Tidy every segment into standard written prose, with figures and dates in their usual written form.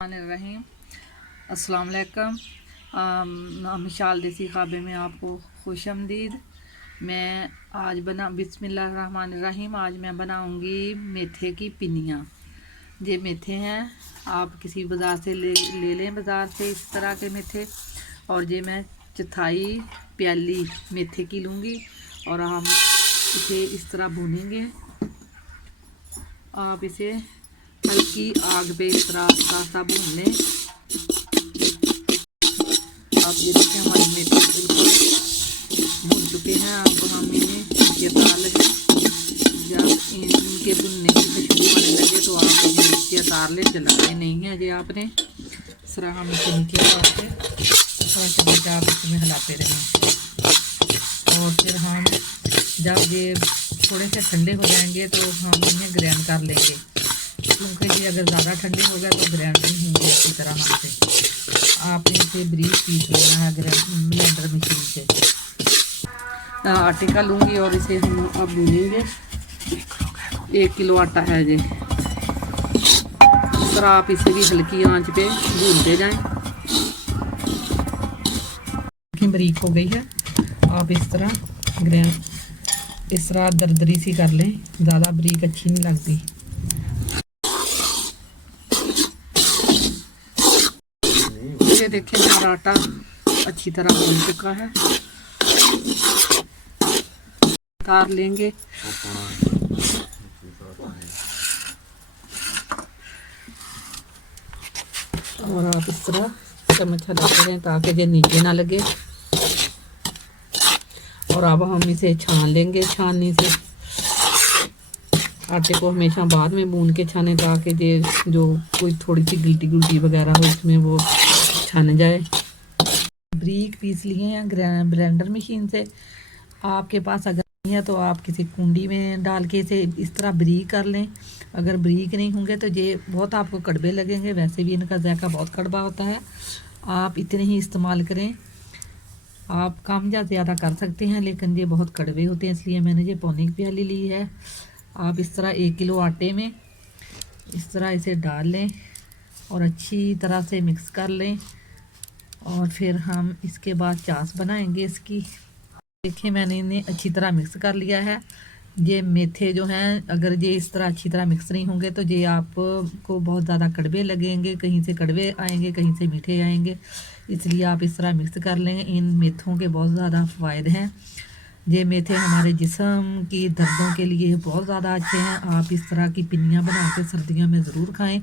रहीम अस्सलाम वालेकुम। मिशाल देसी ख़ाबे में आपको खुश आमदीद। मैं आज बिस्मिल्लाहिर्रहमानिर्रहीम आज मैं बनाऊंगी मेथे की पिनियाँ। ये मेथे हैं, आप किसी बाज़ार से ले लें, बाज़ार से इस तरह के मेथे। और ये मैं चौथाई प्याली मेथे की लूँगी और हम इसे इस तरह भूनेंगे। आप इसे हल्की आग पे इस तरह सा भून लें। आप ये देखें हमारे मेथे बिल्कुल भून चुके हैं। अब हम इन्हें नीचे उतार लेंगे। जब इनके भुनने की खुशबू आने लगे तो आप इन्हें नीचे उतार लें, जलाने नहीं है ये आपने। इस तरह हम इसे नीचे उतार के आप इसमें हिलाते रहें। और फिर हम जब ये थोड़े से ठंडे हो जाएंगे तो हम इन्हें ग्राइंड कर लेंगे, क्योंकि ये अगर ज़्यादा ठंडे हो गए तो ग्राइंड नहीं होंगे अच्छी तरह हमसे। आपने इसे ब्रीक पीस लेना है ब्लेंडर मशीन से। आटे का लूँगी और इसे हम अब भूनेंगे। 1 किलो आटा है ये। इस तरह आप इसे भी हल्की आंच पे भूनते जाएं। बारीक हो गई है। आप इस तरह दरदरी सी कर लें, ज़्यादा बारीक अच्छी नहीं लगती। ये देखिए हमारा आटा अच्छी तरह भून चुका है। उतार लेंगे। और आप इस तरह चम्मच हिलाते रहें ताकि ये नीचे ना लगे। और अब हम इसे छान लेंगे। छाननी से आटे को हमेशा बाद में भून के छाने ताकि ये जो कोई थोड़ी सी गिल्टी वगैरह हो इसमें वो छन जाए। ब्रीक पीस लिए हैं ब्लेंडर मशीन से। आपके पास अगर नहीं है तो आप किसी कुंडी में डाल के इसे इस तरह ब्रीक कर लें। अगर ब्रीक नहीं होंगे तो ये बहुत आपको कड़वे लगेंगे, वैसे भी इनका जायका बहुत कड़वा होता है। आप इतने ही इस्तेमाल करें। आप कम या ज़्यादा कर सकते हैं, लेकिन ये बहुत कड़वे होते हैं, इसलिए मैंने ये पौनी प्याली ली है। आप इस तरह 1 किलो आटे में इस तरह इसे डाल लें और अच्छी तरह से मिक्स कर लें। और फिर हम इसके बाद चास बनाएंगे इसकी। देखिए मैंने इन्हें अच्छी तरह मिक्स कर लिया है। ये मेथे जो हैं, अगर ये इस तरह अच्छी तरह मिक्स नहीं होंगे तो ये आपको बहुत ज़्यादा कड़वे लगेंगे, कहीं से कड़वे आएंगे, कहीं से मीठे आएंगे। इसलिए आप इस तरह मिक्स कर लें। इन मेथों के बहुत ज़्यादा फ़ायदे हैं। ये मेथे हमारे जिस्म की दर्दों के लिए बहुत ज़्यादा अच्छे हैं। आप इस तरह की पिनियाँ बना के सर्दियों में ज़रूर खाएं।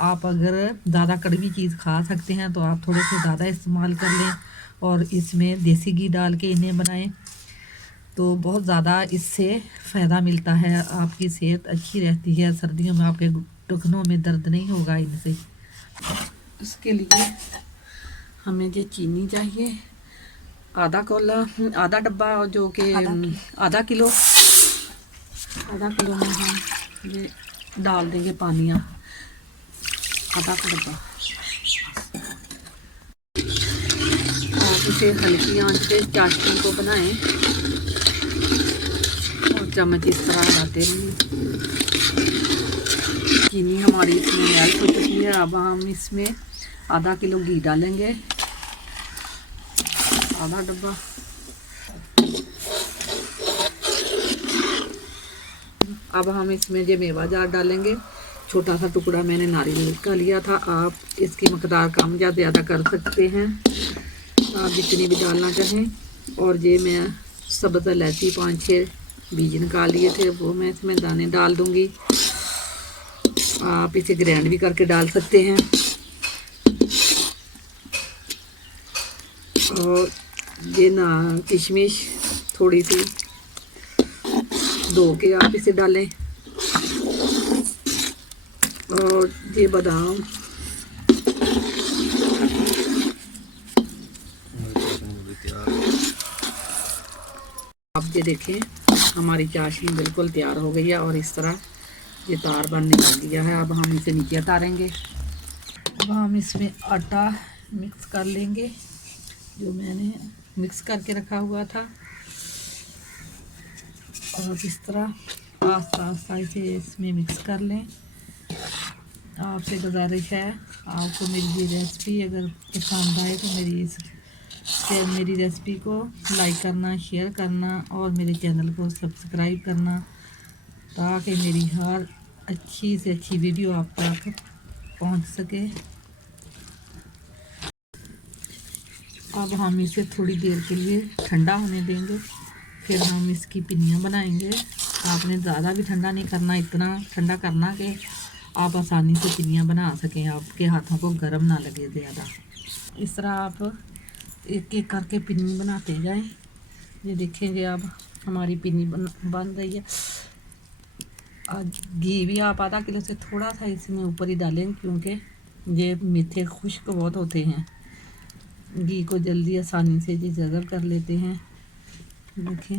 आप अगर ज़्यादा कड़वी चीज़ खा सकते हैं तो आप थोड़े से ज़्यादा इस्तेमाल कर लें और इसमें देसी घी डाल के इन्हें बनाएं तो बहुत ज़्यादा इससे फ़ायदा मिलता है। आपकी सेहत अच्छी रहती है। सर्दियों में आपके टखनों में दर्द नहीं होगा इनसे। इसके लिए हमें ये चीनी चाहिए आधा डब्बा, जो कि आधा किलो में हम ये डाल देंगे पानी आधा डब्बा। और इसे हल्की आंच पे चाशनी को बनाएं और चम्मच इस तरह हिलाते रहें। चीनी हमारी इसमें मेल्ट हो चुकी है। अब हम इसमें आधा किलो घी डालेंगे, आधा डब्बा। अब हम इसमें ये मेवा जार डालेंगे। छोटा सा टुकड़ा मैंने नारियल का लिया था। आप इसकी मकदार कम या ज़्यादा कर सकते हैं, आप जितनी भी डालना चाहें। और ये मैं सब्ज़ इलायची 5-6 बीज निकाल लिए थे, वो मैं इसमें दाने डाल दूँगी। आप इसे ग्राइंड भी करके डाल सकते हैं। और ये किशमिश थोड़ी सी धो के आप इसे डालें। और ये बादाम, आप ये देखें हमारी चाशनी बिल्कुल तैयार हो गई है और इस तरह ये तार बनने लग गया है। अब हम इसे नीचे उतारेंगे। अब हम इसमें आटा मिक्स कर लेंगे जो मैंने मिक्स करके रखा हुआ था। और इस तरह आस्ता आस्ता इसे इसमें मिक्स कर लें। आपसे गुजारिश है, आपको मेरी ये रेसिपी अगर पसंद आए तो मेरी रेसिपी को लाइक करना, शेयर करना और मेरे चैनल को सब्सक्राइब करना, ताकि मेरी हर अच्छी से अच्छी वीडियो आप तक पहुंच सके। अब हम इसे थोड़ी देर के लिए ठंडा होने देंगे, फिर हम इसकी पिन्नियाँ बनाएंगे। आपने ज़्यादा भी ठंडा नहीं करना, इतना ठंडा करना कि आप आसानी से पिन्नियाँ बना सकें, आपके हाथों को गर्म ना लगे ज़्यादा। इस तरह आप एक एक करके पिन्नी बनाते जाएं। ये देखेंगे अब हमारी पिन्नी बन रही है। घी भी आप आधा किलो से थोड़ा सा इसमें ऊपर ही डालें, क्योंकि ये मीठे खुश्क बहुत होते हैं, घी को जल्दी आसानी से ये जज़ब कर लेते हैं। देखें